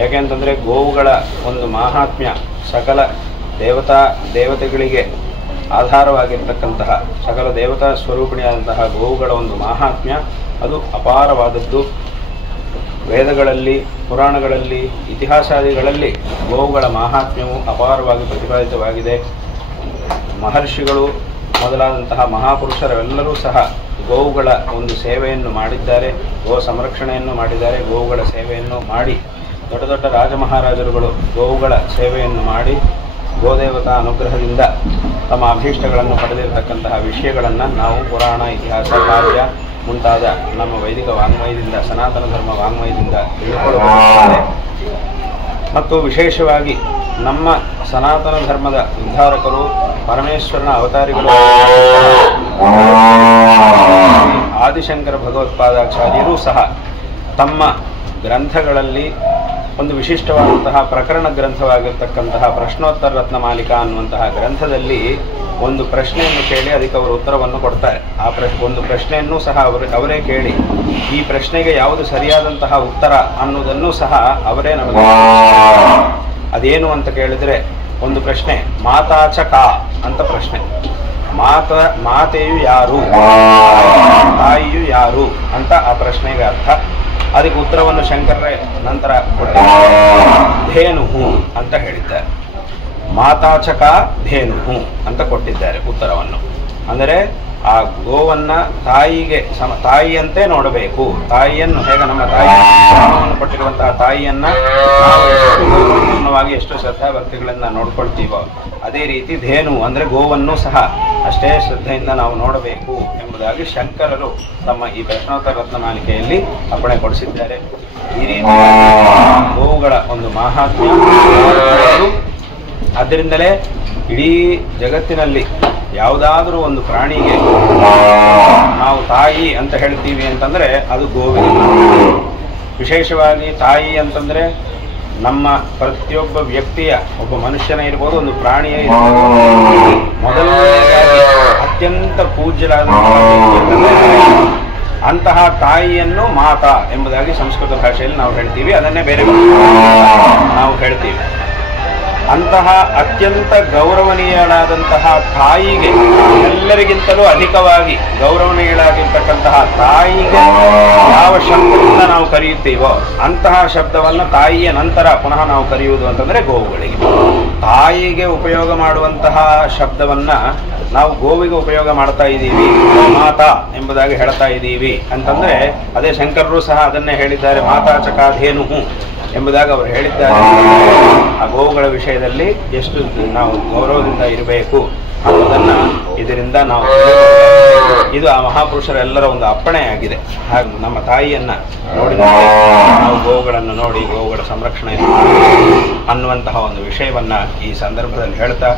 ಯಾಕೆಂತಂದರೆ ಗೋವುಗಳ ಒಂದು ಮಾಹಾತ್ಮ್ಯ ಸಕಲ ದೇವತೆಗಳಿಗೆ ಆಧಾರವಾಗಿರ್ತಕ್ಕಂತಹ ಸಕಲ ದೇವತಾ ಸ್ವರೂಪಿಣಿಯಾದಂತಹ ಗೋವುಗಳ ಒಂದು ಮಾಹಾತ್ಮ್ಯ ಅದು ಅಪಾರವಾದದ್ದು. ವೇದಗಳಲ್ಲಿ, ಪುರಾಣಗಳಲ್ಲಿ, ಇತಿಹಾಸಾದಿಗಳಲ್ಲಿ ಗೋವುಗಳ ಮಾಹಾತ್ಮ್ಯವು ಅಪಾರವಾಗಿ ಪ್ರತಿಪಾದಿತವಾಗಿದೆ. ಮಹರ್ಷಿಗಳು ಮೊದಲಾದಂತಹ ಮಹಾಪುರುಷರೆಲ್ಲರೂ ಸಹ ಗೋವುಗಳ ಒಂದು ಸೇವೆಯನ್ನು ಮಾಡಿದ್ದಾರೆ, ಗೋ ಸಂರಕ್ಷಣೆಯನ್ನು ಮಾಡಿದ್ದಾರೆ. ಗೋವುಗಳ ಸೇವೆಯನ್ನು ಮಾಡಿ ದೊಡ್ಡ ದೊಡ್ಡ ರಾಜಮಹಾರಾಜರುಗಳು ಗೋವುಗಳ ಸೇವೆಯನ್ನು ಮಾಡಿ ಗೋದೇವತಾ ಅನುಗ್ರಹದಿಂದ ತಮ್ಮ ಅಭೀಷ್ಟಗಳನ್ನು ಪಡೆದಿರತಕ್ಕಂತಹ ವಿಷಯಗಳನ್ನು ನಾವು ಪುರಾಣ, ಇತಿಹಾಸ, ಕಾವ್ಯ ಮುಂತಾದ ನಮ್ಮ ವೈದಿಕ ವಾಂಗ್ಮಯದಿಂದ, ಸನಾತನ ಧರ್ಮ ವಾಂಗ್ಮಯದಿಂದ ತಿಳಿದುಕೊಳ್ಳಬಹುದು. ಮತ್ತು ವಿಶೇಷವಾಗಿ ನಮ್ಮ ಸನಾತನ ಧರ್ಮದ ಉದ್ಧಾರಕರು, ಪರಮೇಶ್ವರನ ಅವತಾರಿಗಳು ಆದಿಶಂಕರ ಭಗವತ್ಪಾದಾಚಾರ್ಯರೂ ಸಹ ತಮ್ಮ ಗ್ರಂಥಗಳಲ್ಲಿ ಒಂದು ವಿಶಿಷ್ಟವಾದಂತಹ ಪ್ರಕರಣ ಗ್ರಂಥವಾಗಿರ್ತಕ್ಕಂತಹ ಪ್ರಶ್ನೋತ್ತರ ರತ್ನಮಾಲಿಕಾ ಅನ್ನುವಂತಹ ಗ್ರಂಥದಲ್ಲಿ ಒಂದು ಪ್ರಶ್ನೆಯನ್ನು ಕೇಳಿ ಅದಕ್ಕೆ ಅವರು ಉತ್ತರವನ್ನು ಕೊಡ್ತಾರೆ. ಒಂದು ಪ್ರಶ್ನೆಯನ್ನು ಸಹ ಅವರೇ ಕೇಳಿ ಈ ಪ್ರಶ್ನೆಗೆ ಯಾವುದು ಸರಿಯಾದಂತಹ ಉತ್ತರ ಅನ್ನೋದನ್ನು ಸಹ ಅವರೇ ನಮಗೆ ಅದೇನು ಅಂತ ಕೇಳಿದರೆ, ಒಂದು ಪ್ರಶ್ನೆ ಮಾತಾಚ ಕಾ ಅಂತ ಪ್ರಶ್ನೆ. ಮಾತೆಯು ಯಾರು, ತಾಯಿಯು ಯಾರು ಅಂತ ಆ ಪ್ರಶ್ನೆಗೆ ಅರ್ಥ. ಅದಕ್ಕೆ ಉತ್ತರವನ್ನು ಶಂಕರರೇ ನಂತರ ಕೊಟ್ಟಿದ್ದಾರೆ. ಧೇನುಹು ಅಂತ ಹೇಳಿದ್ದಾರೆ. ಮಾತಾಚಕ ಧೇನುಹು ಅಂತ ಕೊಟ್ಟಿದ್ದಾರೆ ಉತ್ತರವನ್ನು. ಅಂದರೆ ಆ ಗೋವನ್ನ ತಾಯಿಯಂತೆ ನೋಡಬೇಕು. ತಾಯಿಯನ್ನು ಹೇಗೆ ನಮ್ಮ ತಾಯಿಯನ್ನು ಕೊಟ್ಟಿರುವಂತಹ ತಾಯಿಯನ್ನ ಪೂರ್ಣವಾಗಿ ಎಷ್ಟು ಶ್ರದ್ಧಾಭಕ್ತಿಗಳಿಂದ ನೋಡ್ಕೊಳ್ತೀವೋ ಅದೇ ರೀತಿ ಧೇನು ಅಂದರೆ ಗೋವನ್ನು ಸಹ ಅಷ್ಟೇ ಶ್ರದ್ಧೆಯಿಂದ ನಾವು ನೋಡಬೇಕು ಎಂಬುದಾಗಿ ಶಂಕರರು ತಮ್ಮ ಈ ಪ್ರಶ್ನೋತ್ತರ ರತ್ನಮಾಲಿಕೆಯಲ್ಲಿ ಅಪ್ಪಣೆ ಕೊಡಿಸಿದ್ದಾರೆ. ಈ ರೀತಿ ಗೋವುಗಳ ಒಂದು ಮಾಹಾತ್ಮ್ಯ. ಆದ್ದರಿಂದಲೇ ಇಡೀ ಜಗತ್ತಿನಲ್ಲಿ ಯಾವುದಾದ್ರೂ ಒಂದು ಪ್ರಾಣಿಗೆ ನಾವು ತಾಯಿ ಅಂತ ಹೇಳ್ತೀವಿ ಅಂತಂದರೆ ಅದು ಗೋವಿಗೆ. ವಿಶೇಷವಾಗಿ ತಾಯಿ ಅಂತಂದರೆ ನಮ್ಮ ಪ್ರತಿಯೊಬ್ಬ ವ್ಯಕ್ತಿಯ, ಒಬ್ಬ ಮನುಷ್ಯನ ಇರ್ಬೋದು, ಒಂದು ಪ್ರಾಣಿಯ ಇರ್ಬೋದು, ಮೊದಲನೇದಾಗಿ ಅತ್ಯಂತ ಪೂಜ್ಯರಾದ ಅಂತಹ ತಾಯಿಯನ್ನು ಮಾತಾ ಎಂಬುದಾಗಿ ಸಂಸ್ಕೃತ ಭಾಷೆಯಲ್ಲಿ ನಾವು ಹೇಳ್ತೀವಿ. ಅದನ್ನೇ ಬೇರೆ ನಾವು ಹೇಳ್ತೀವಿ. ಅಂತಹ ಅತ್ಯಂತ ಗೌರವನೀಯಳಾದಂತಹ ತಾಯಿಗೆ ಎಲ್ಲರಿಗಿಂತಲೂ ಅಧಿಕವಾಗಿ ಗೌರವನೀಯಳಾಗಿರ್ತಕ್ಕಂತಹ ತಾಯಿಗೆ ಯಾವ ಶಬ್ದದಿಂದ ನಾವು ಕರೆಯುತ್ತೀವೋ ಅಂತಹ ಶಬ್ದವನ್ನು ತಾಯಿಯ ನಂತರ ಪುನಃ ನಾವು ಕರೆಯುವುದು ಅಂತಂದರೆ ಗೋವುಗಳಿಗೆ. ತಾಯಿಗೆ ಉಪಯೋಗ ಮಾಡುವಂತಹ ಶಬ್ದವನ್ನ ನಾವು ಗೋವಿಗೆ ಉಪಯೋಗ ಮಾಡ್ತಾ ಇದ್ದೀವಿ, ಮಾತಾ ಎಂಬುದಾಗಿ ಹೇಳ್ತಾ ಇದ್ದೀವಿ ಅಂತಂದ್ರೆ ಅದೇ ಶಂಕರರು ಸಹ ಅದನ್ನೇ ಹೇಳಿದ್ದಾರೆ. ಮಾತಾಚಕ ಧೇನುಹು ಎಂಬುದಾಗಿ ಅವರು ಹೇಳಿದ್ದಾರೆ. ಆ ಗೋವುಗಳ ವಿಷಯದಲ್ಲಿ ಎಷ್ಟು ನಾವು ಗೌರವದಿಂದ ಇರಬೇಕು ಅನ್ನೋದನ್ನ ಇದರಿಂದ ನಾವು ಇದು ಆ ಮಹಾಪುರುಷರೆಲ್ಲರ ಒಂದು ಅಪ್ಪಣೆಯಾಗಿದೆ. ಹಾಗೆ ನಮ್ಮ ತಾಯಿಯನ್ನ ನೋಡಿದ ನಾವು ಗೋವುಗಳನ್ನು ನೋಡಿ ಗೋವುಗಳ ಸಂರಕ್ಷಣೆಯನ್ನು ಅನ್ನುವಂತಹ ಒಂದು ವಿಷಯವನ್ನ ಈ ಸಂದರ್ಭದಲ್ಲಿ ಹೇಳ್ತಾ